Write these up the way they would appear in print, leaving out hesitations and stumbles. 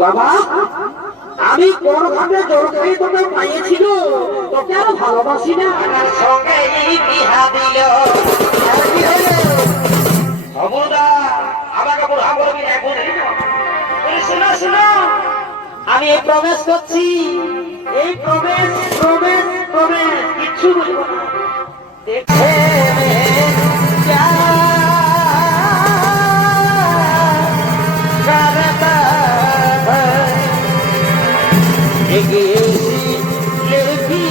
বাবা আমি কোন ভাবে জোর খাই তোকে পাইয়েছিল তোকে আর ভালোবাসি না সঙ্গে বিহা দিল আমাকে বুড়া করবি না শোনো শোনো আমি এই প্রবেশ করছি এই প্রবেশ প্রবেশ প্রবেশ কিচ্ছু বলবো না দেখে যা করতা এগিয়ে लेकी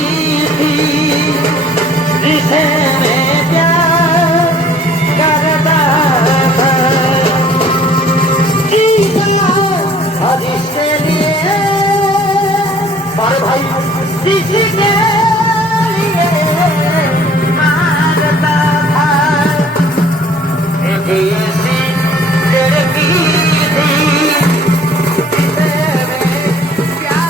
थी जिसे मैं प्यार करता था और इसके लिए और भाई जिसके लिए मारता था एक ऐसी लड़की थी जिसे मैं प्यार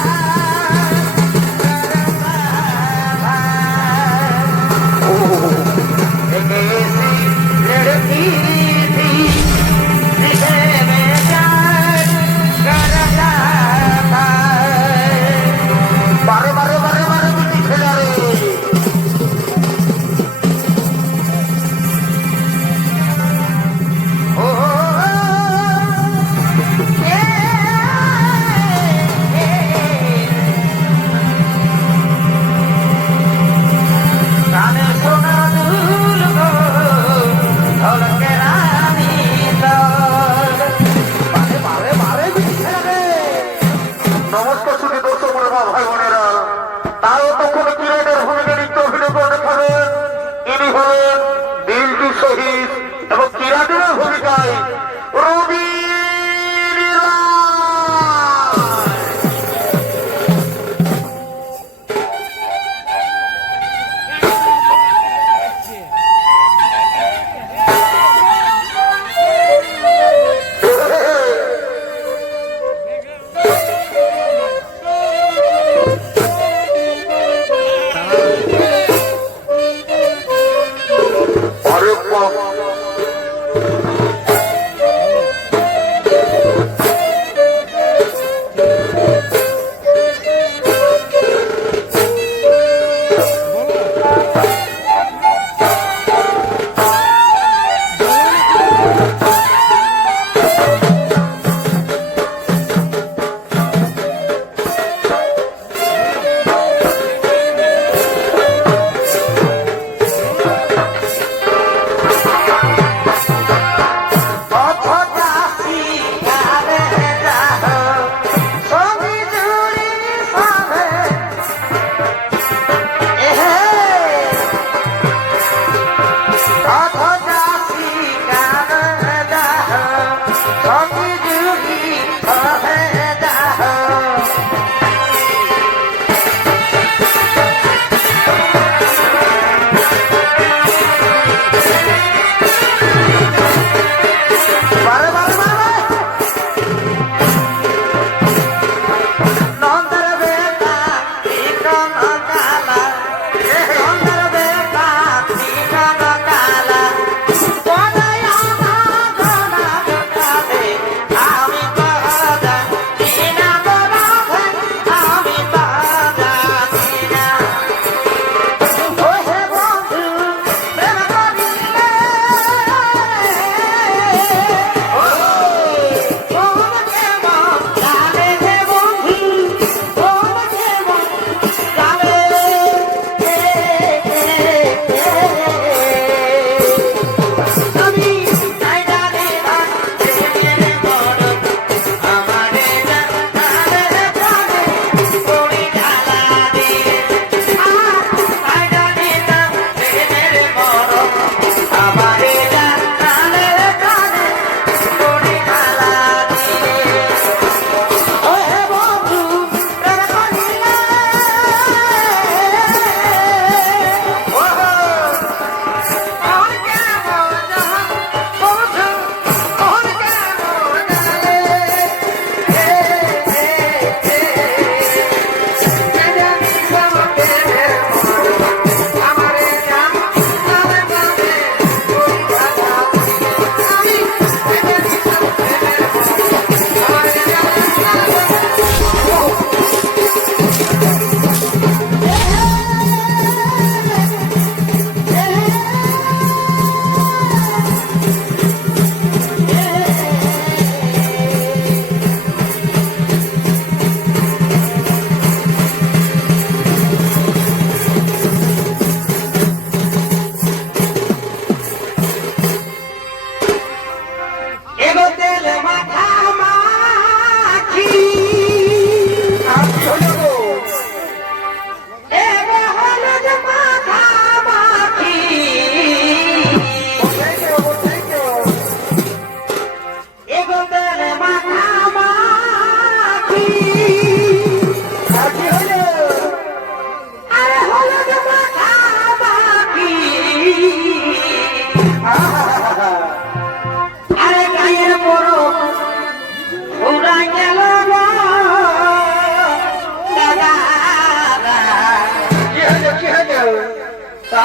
एक ऐसी लड़की थी जिसे मैं प्यार करता था बारे बारे बारे बारे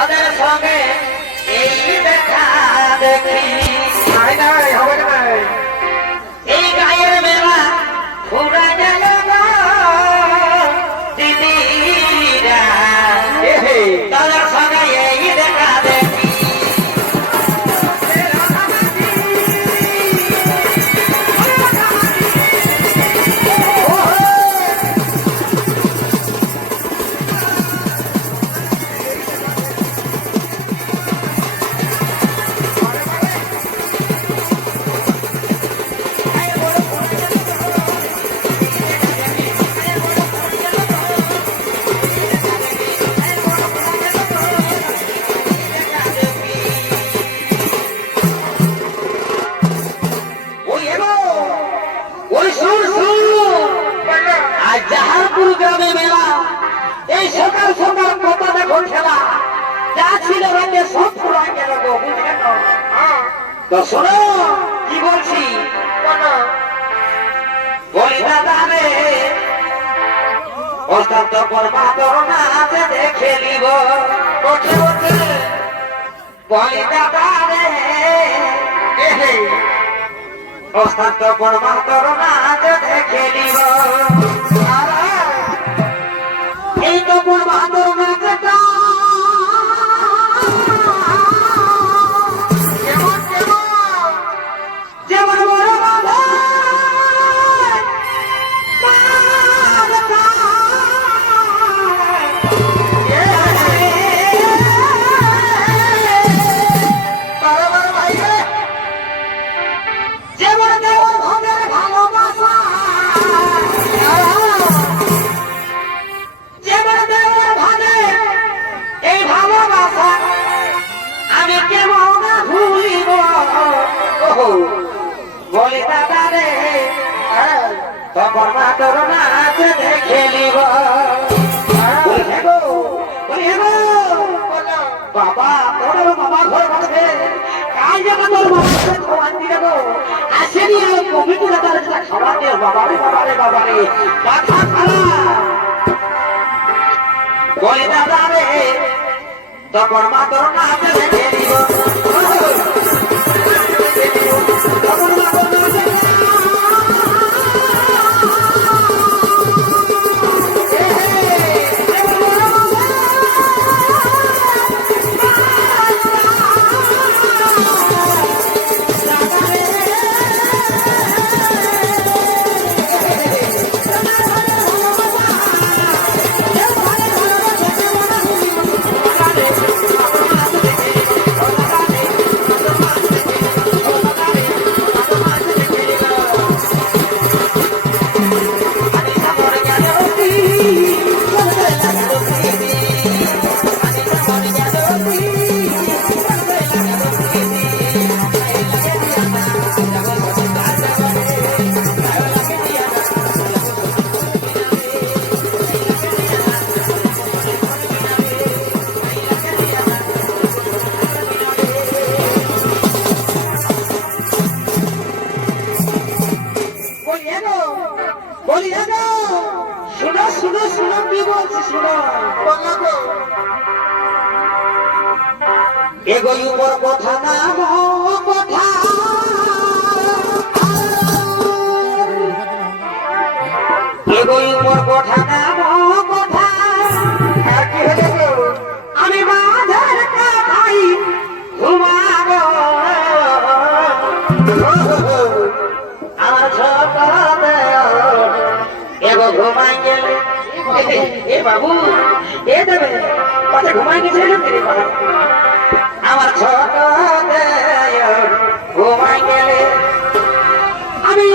তাদের সঙ্গে এই দেখা দেখি নাই নাই হবে না এই গায়ের মেলা ঘুরে গেল গো দিদিরা তাদের সঙ্গে এই দেখা দেখি জাহারপুর গ্রামে মেলা এই সকাল সকাল কথা দেখো খেলা যা ছিল রাতে সব পুরাই গেল গো বুঝলেন তো শোনো কি বলছি বলি দাদা রে অত্যন্ত পরমাতর নাচে দেখে নিব বসে বসে বলি দাদা রে অত্যন্ত পরমাতর নাচে দেখে নিব এই তো পূর্বান্তর নাচটা যেমন বড় বাবা যেমন দেওয়ার ভোগের ভালোবাসা যেমন দেওয়ার ভাগে এই ভালোবাসা আমি কেমন ভুলিব বলি দাদা রে তখন মাতর নাচ দেখে নিব বাবা তোর বাবা ঘর বাঁধবে কাজ যেন তোর বাবা খাবার দিয়ে দেবো আসেনি কমিটি তার খাবার দিয়ে বাবারে বাবারে বাবারে মাথা খারাপ বলে দাদা রে তখন মাতর নাচ দেখে নিব তখন মাতর নাচ শুনো শুনো শুনো কি বলছি শুনো এগোই উপর কথা না কথা এগোই উপর কথা না কথা আর কি হলো গো? আমি বাজার কাটাই ঘুমাবো আমার ছোট এগো ঘুমাই গেলে এ বাবু এ দেবে পাশে ঘুমাই গেছে আমার ছোট ঘুমাই গেলে আমি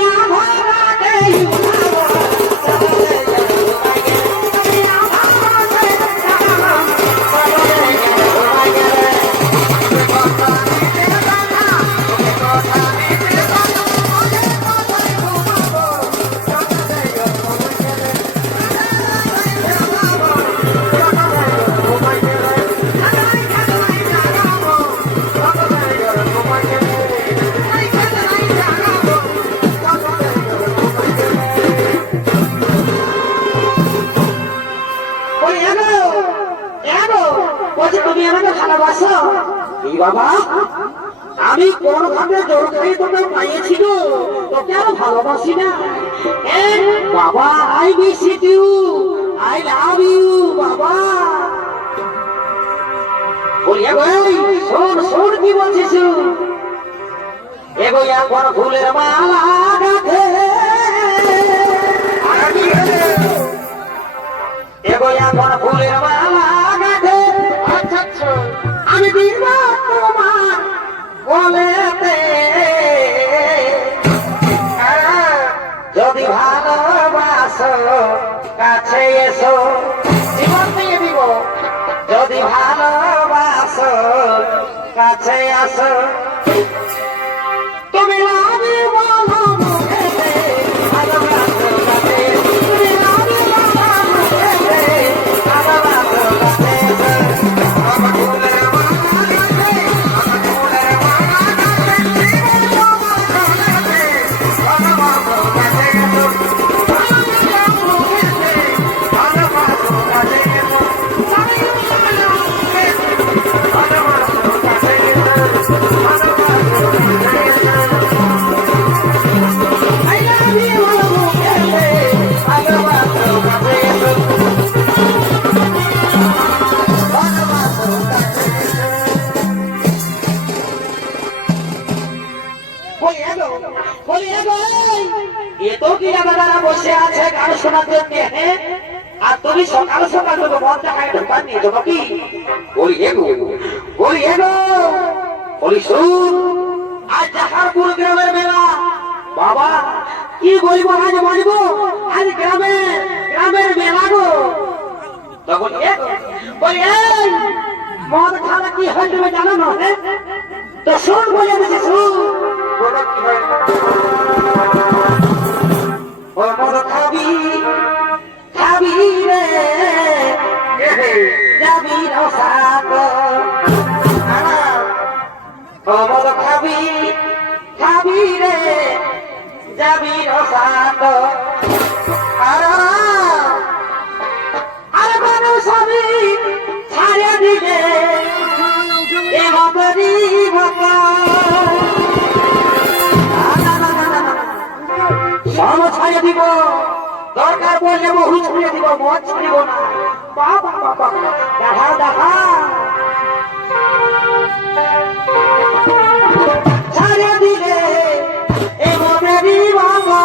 কেন বলছি তুমি আমাকে ভালোবাসো? এই বাবা আমি কোন ভাবে জোর খাই তোকে পাইয়েছিল তোকে আর ভালোবাসি না। এ বাবা I miss you, I love you বাবা। বলি ভাই শোন শোন কি বলছিস? এগো এখন ফুলের মালা গাঁথে, এগো এখন ফুলের মালা গাঁথে। আচ্ছা আচ্ছা আমি দিব তোমার বলেতে, যদি ভালোবাসো কাছে এসো জীবন দিয়ে দিব। যদি ভালোবাসো কাছে আসো, তুমি লাভি বলো মুখেতে, ভালোবাসো কাছে, তুমি লাভি বলো মুখেতে, ভালোবাসো কাছে এসো। আমার ফুলের মালা গাঁথে, আমার ফুলের মালা গাঁথে, জীবন তোমার গলাতে, ভালোবাসো কাছে এসো। ভালোবাসো মুখেতে, ভালোবাসো কাছে এসো। বসে আছে গান শোনার জন্য, আর তুমি সকাল সকাল মন দেখায় ঢোকান নিয়ে যাবো কি? বলি এগো বলি এগো বলি শুন, আজ জাহারপুর গ্রামের মেলা বাবা কি বলবো আজ বলবো, আজ গ্রামের মেলা গো। তখন বলি মদ খাওয়া কি হয় তুমি জানো না? তো শুন বলে দিচ্ছি শুন, কি হয় ও মদ খাবি খাবি রে যাবি রসাত, ও মদ খাবি খাবি রে যাবি রসাত। আর মানুষ আমি ছাড়িয়ে দিলে এ মদরি মত সব ছাড়িয়ে দিব, দরকার বললে বহু ছড়িয়ে দিব, মদ ছড়িব না। বাবা বাবা দেখা দেখা ছাড়িয়ে দিলে এ মদেরই বাবা।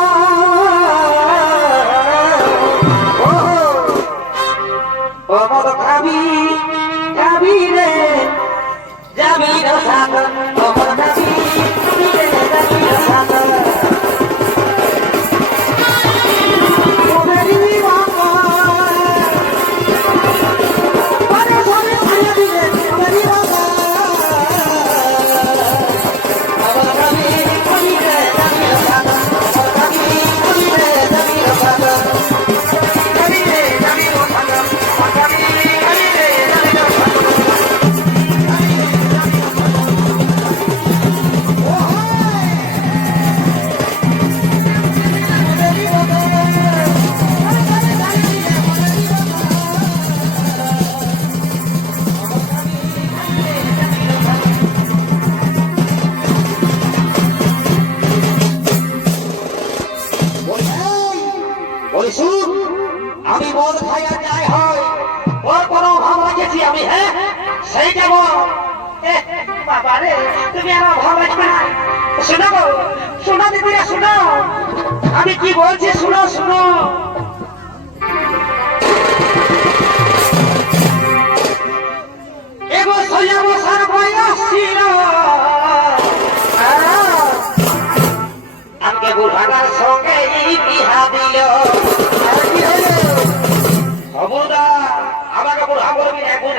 ও মদ খাবি খাবি রে যাবি রসাত, ও মদ খাবি খাবি রে যাবি রসাত। আমি মদ খাইয়া যাই হয় ওর কোনো ভাব রেখেছি আমি, হ্যাঁ সেইটা বল। বাবা রে তুমি আমার ভাব রাখবে না, শোনো গো শোনো দিদিরা শোনো আমি কি বলছি, শোনো শোনো। এগো সইয়া বসার বয়স ছিল, আমাকে বুড়াগার সঙ্গে বিহা দিল। আমাকে বুড়া বলবি এখন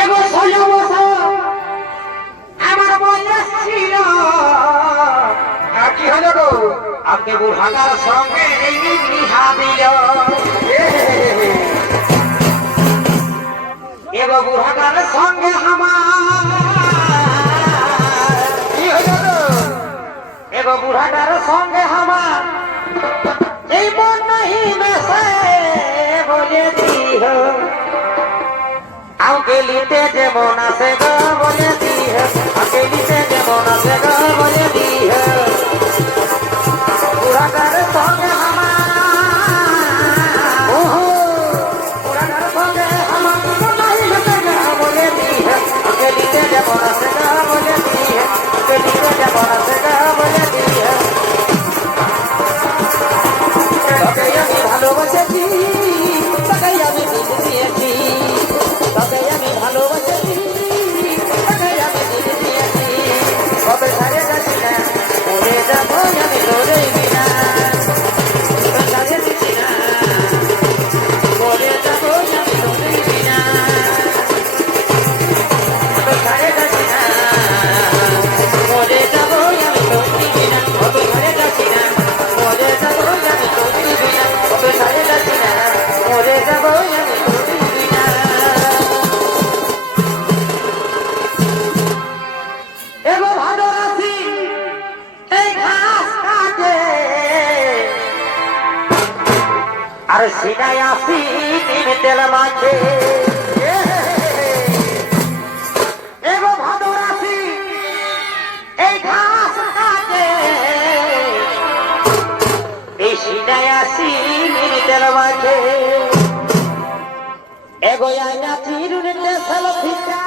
এগো সইয়া বসা আমার বয়স ছিল, আর কি হলো গো আমাকে বুড়াগার সঙ্গে বিহা দিল। এগো বুড়াগার সঙ্গে আমার কি হলো গো, এগো বুড়াগার সঙ্গে আমার এই মন नहीं में से बोले अकेलीते जेमन आसे गो बोले दी है अकेलीते जेमन आसे गो बोले दी है पूरा कर संगे पूरा कर संगे नहीं लगे बोले दी है अकेलीते जेमन आसे गो बोले दी है अकेलीते जेमन आसे गो बोले दी है तके আমি ভালোবাসেছি तके আমি দিল দিয়েছি तके আমি ভালোবাসেছি तके আমি দিল দিয়েছি কবে ছাড়ে যাচ্ছি না মরে যাবো আমি তোরে বিনা কবে ছাড়ে দিচ্ছি না মরে যাবো আমি তোরে বিনা কবে ছাড়ে যাচ্ছি না মরে যাবো আমি তোরে বিনা কবে ছাড়ে যাচ্ছি না মরে যাবো আমি তোরে বিনা কবে ছাড়ে যাচ্ছি না মরে যাবো আমি তোরে বিনা এগো ভালো আছি এই ঘাস কাটে আর সিনাই আসি নিম তেল মাঝে এগো ভালো আছি এই ঘাস কাটে এই সিনাই আসি নিম তেল মাঝে এগো আইনা চিরুনিতে সেলফিটা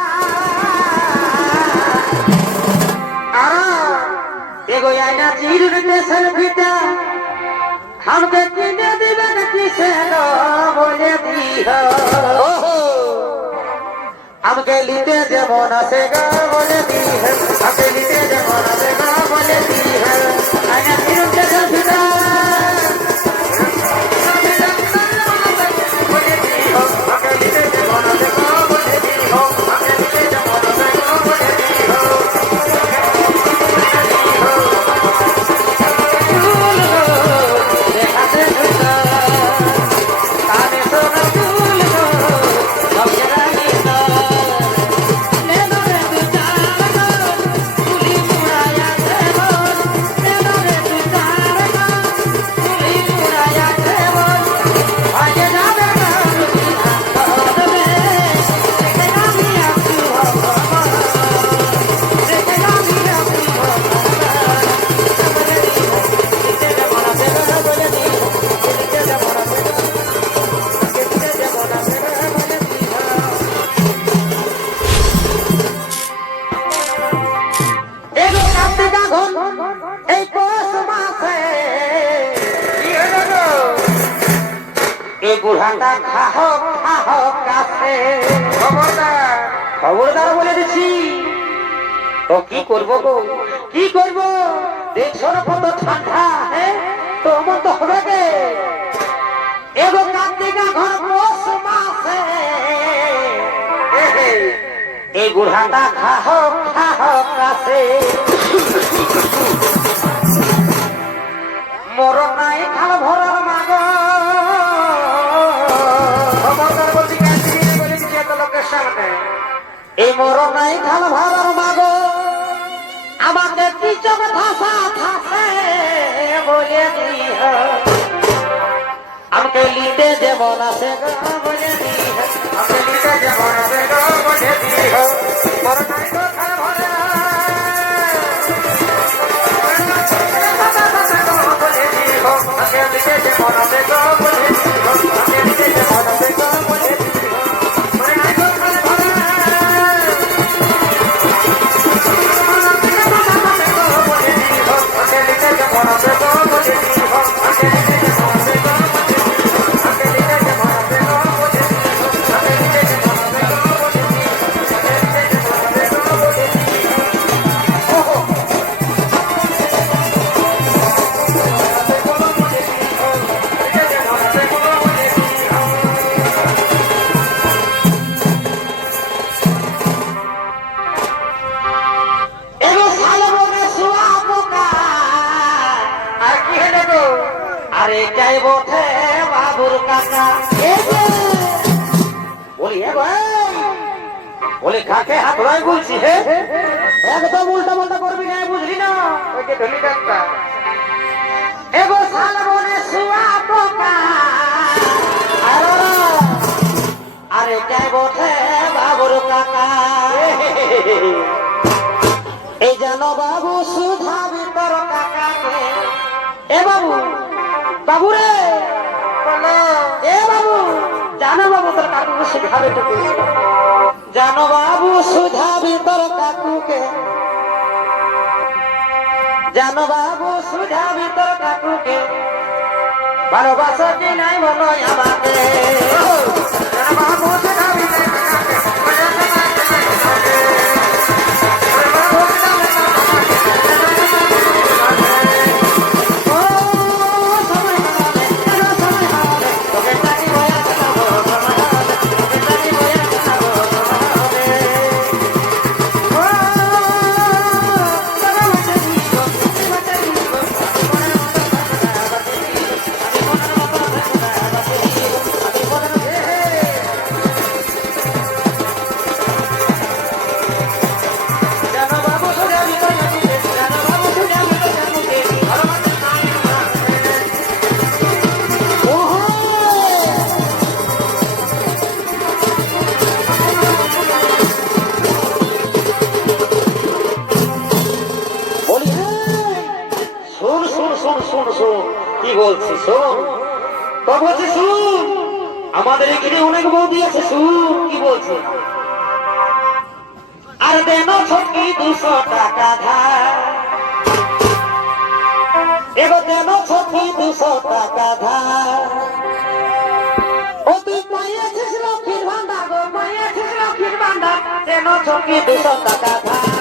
एगो आईना चिरुनिते सेल्फीटा हमके किने दिबे किसे नो बोले दी हो हमके लीते जेमन आसे गो बोले दी है हमके लीते जेमन आसे गो बोले दी है आईना चिरुनिते सेल्फीटा बोले दी हो हमके लीते जेमन आसे गो बोले दी हो हमके लीते जेमन आसे गो बोले दी हो বুড়াটা খাহো খাহো কাছে খবরদার বলে দিচ্ছি তো কি করবো গো কি করবো দেখছো না কত ঠান্ডা হ্যাঁ তো অমন তো হবে গে এগো কার্তিকা ঘর পৌষ মাসে এই বুড়াটা খাহো খাহো কাছে মোর নাই খাল ভরার মাগ এই মোর নাই খাল ভরার মাগ আমাকে কি চোখ ধাসা ধাসে বলে দিহ আমাকে লিতে দেব না সে গো বলে দিহ আমাকে লিতে দেব না সে গো বলে দিহ মোর নাই তো খাল ভরা বলে দিহ আমাকে লিতে দেব না সে গো বলে দিহ আমাকে লিতে দেব না সে গো বলে দিহ আরে যাই বটে বাবুর কাকা বলি হে ভাই বলি কাকে হাত ধরাই বলছি হে একদম উল্টা পাল্টা করবি না বুঝলি না ওই যে ঢলি ডাক্তার এগো শাল বনে শুয়া পোকা আরে যাই বটে বাবুর কাকা এই জানো বাবু সুধাবি তোর কাকাকে এ বাবু বাবু রে এ বাবু জানো বাবু তোর কাকুকে সুধাবি তো জানো বাবু সুধাবি তোর কাকুকে জানো বাবু সুধাবি তোর কাকুকে ভালোবাসা কি নাই বলো আমাকে বাবু সুধাবি কি বলছি শোন বলছি শুন আমাদের এখানে অনেক বৌদি আছে শুন কি বলছে আর দেন ছকি 200 টাকা ধার এগো দেন ছকি 200 টাকা ধার ও তুই পাইয়াছিস লক্ষ্মীর ভান্ডার গো পাইয়াছিস লক্ষ্মীর ভান্ডার দেন ছকি 200 টাকা ধার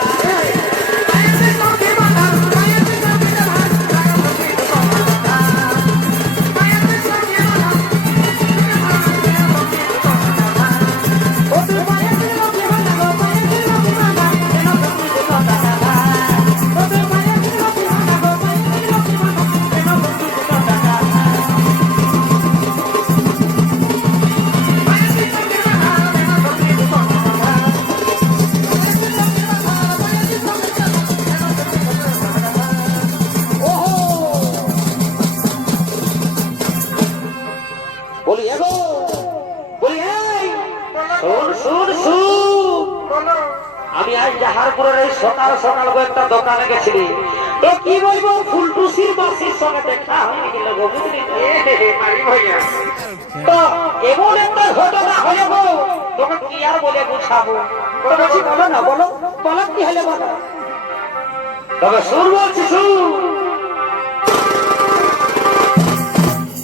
আমি আজ জাহারপুরের এই সকাল সকাল একটা দোকানে গেছিলি তো কি বলবো ফুলটুসির মাসির সঙ্গে দেখা হয়ে গেল গো বুঝলি তো এমন একটা ঘটনা হয়ে গো তোকে কি আর বলে বুঝাবো বলছি বলো না বলো বলো কি হলে বলো তবে শুন বলছি শুন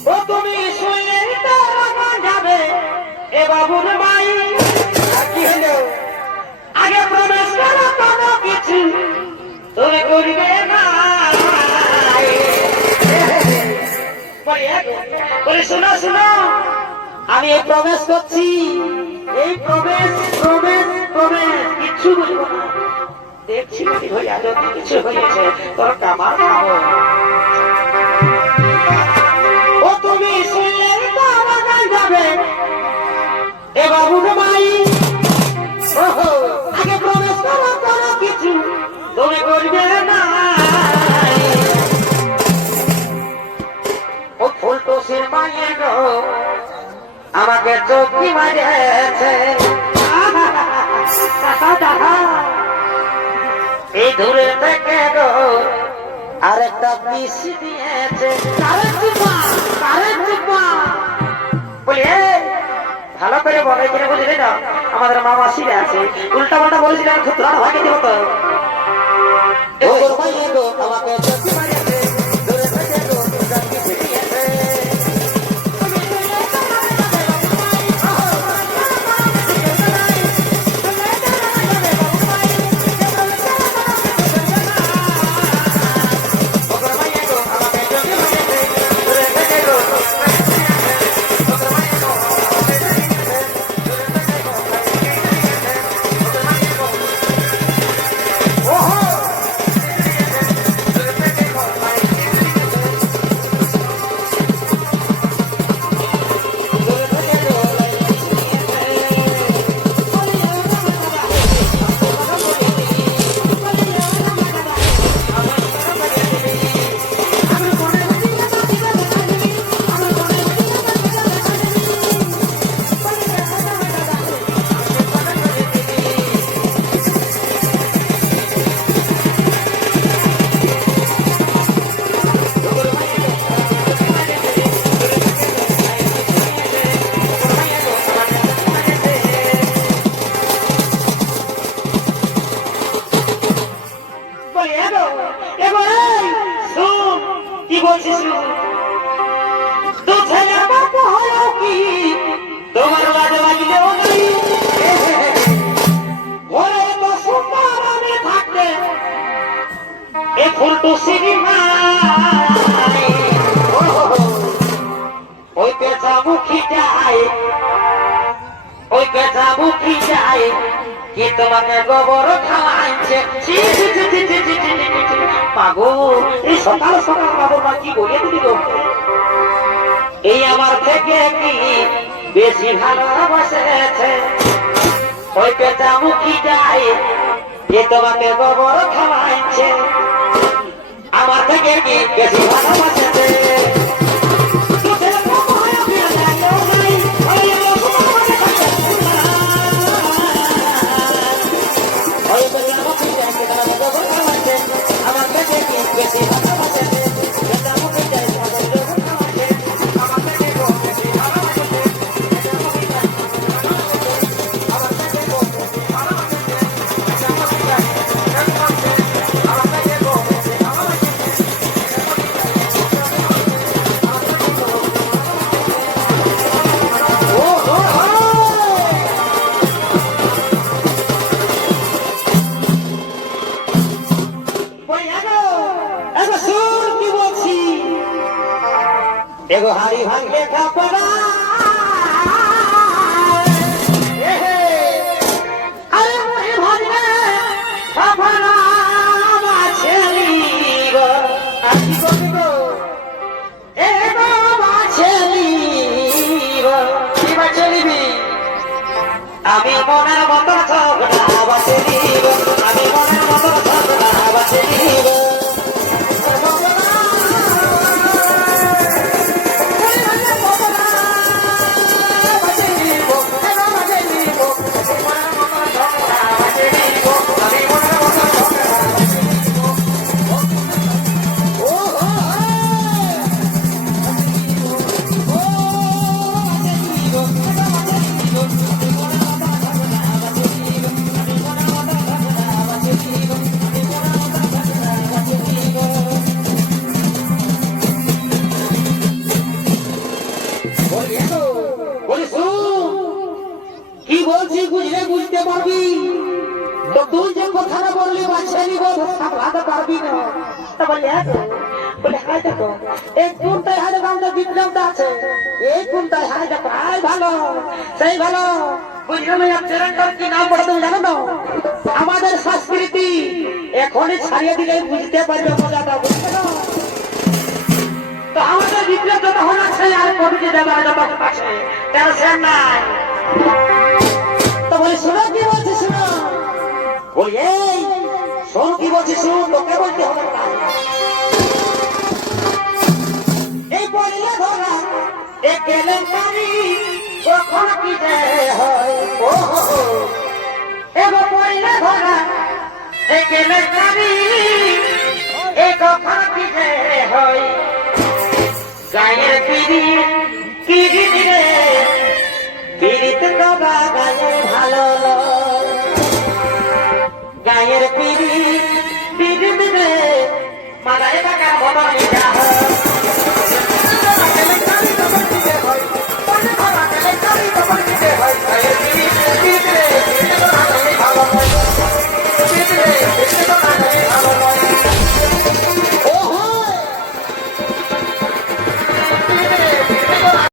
ও তুমি শুনলে যাবে এ বাবুর মাই কি হলো আগে প্রবেশ করো কোনো কিছু তুমি করবে না শোনো শোনো আমি এই প্রবেশ করছি এই প্রবেশ প্রবেশ প্রবেশ কিছু বলবো না দেখছি কি হইয়া যদি কিছু হয়েছে তোর কামার খাবো ও তুমি শুনলে তো আমার যাবে এ বাবুর মাই আগে প্রবেশ করো কোনো কিছু তুমি করবে না ও ফুলটুসির মাইয়ে গো আমাকে চোখি মারিয়েছে এই দূরে থেকে গো আরেকটা পিসি দিয়েছে বলি ভালো করে বলে কিনে বুঝলি না আমাদের মা মাসিরা আছে উল্টা পাল্টা বলেছিলেন খুচরা ভাগে দিব তো আমাকে ফুলটু সিনেমা ওই পেঁচা মুখী যায়, ওই পেঁচা মুখী যায় কি তোমাকে গোবর খাওয়াইছে। পাগো এই সকাল সকাল বাবু মা কি বলে দিল, এই আমার থেকে কি বেশি ভালোবাসেছে। ওই পেঁচা মুখী যায় কি তোমাকে গোবর খাওয়াইছে, আমার থেকে কি বেশি ভালোবাসেছে। एगो हारी भांगे खपरा अरे मोहे भांगे खपरा माछली गो आखी गो एगो माछली गो की माछली भी आमी मনের মতো ঝগড়া বাছলি গো आमी মনের মতো ঝগড়া বাছলি গো কি বলছি বুঝলে বুঝতে পারবি, তো তুই যে কথাটা বললি বাচ্চালি সামলাতে পারবি না। বলে হাই দেখো এই কোনটাই হাই দেখো আমাদের বিপ্লবটা আছে, এই কোনটাই হাই দেখো হাই ভালো সেই ভালো বুঝলে চ্যানেলটার কি নাম পড়ে তুমি জানো না? আমাদের সংস্কৃতি এখনই ছাড়িয়ে দিলে বুঝতে পারবে মজাটা, বুঝতে না? তো আমাদের বিপ্লব যতক্ষণ আছে আর কবিকে দেওয়া যতক্ষণ আছে টেনশন নাই। তো বলি শোনো কি বলছি শোনো, বলি এই শোন কি বলছি শুন, তোকে বলতে হবে না। এই বললে ধরা এ কেলেঙ্কারি কখন কি যে হয়, ও এবার বললে ধরা এ কেলেঙ্কারি এ কখন কি যে হয়, গায়ের পিড়ি কি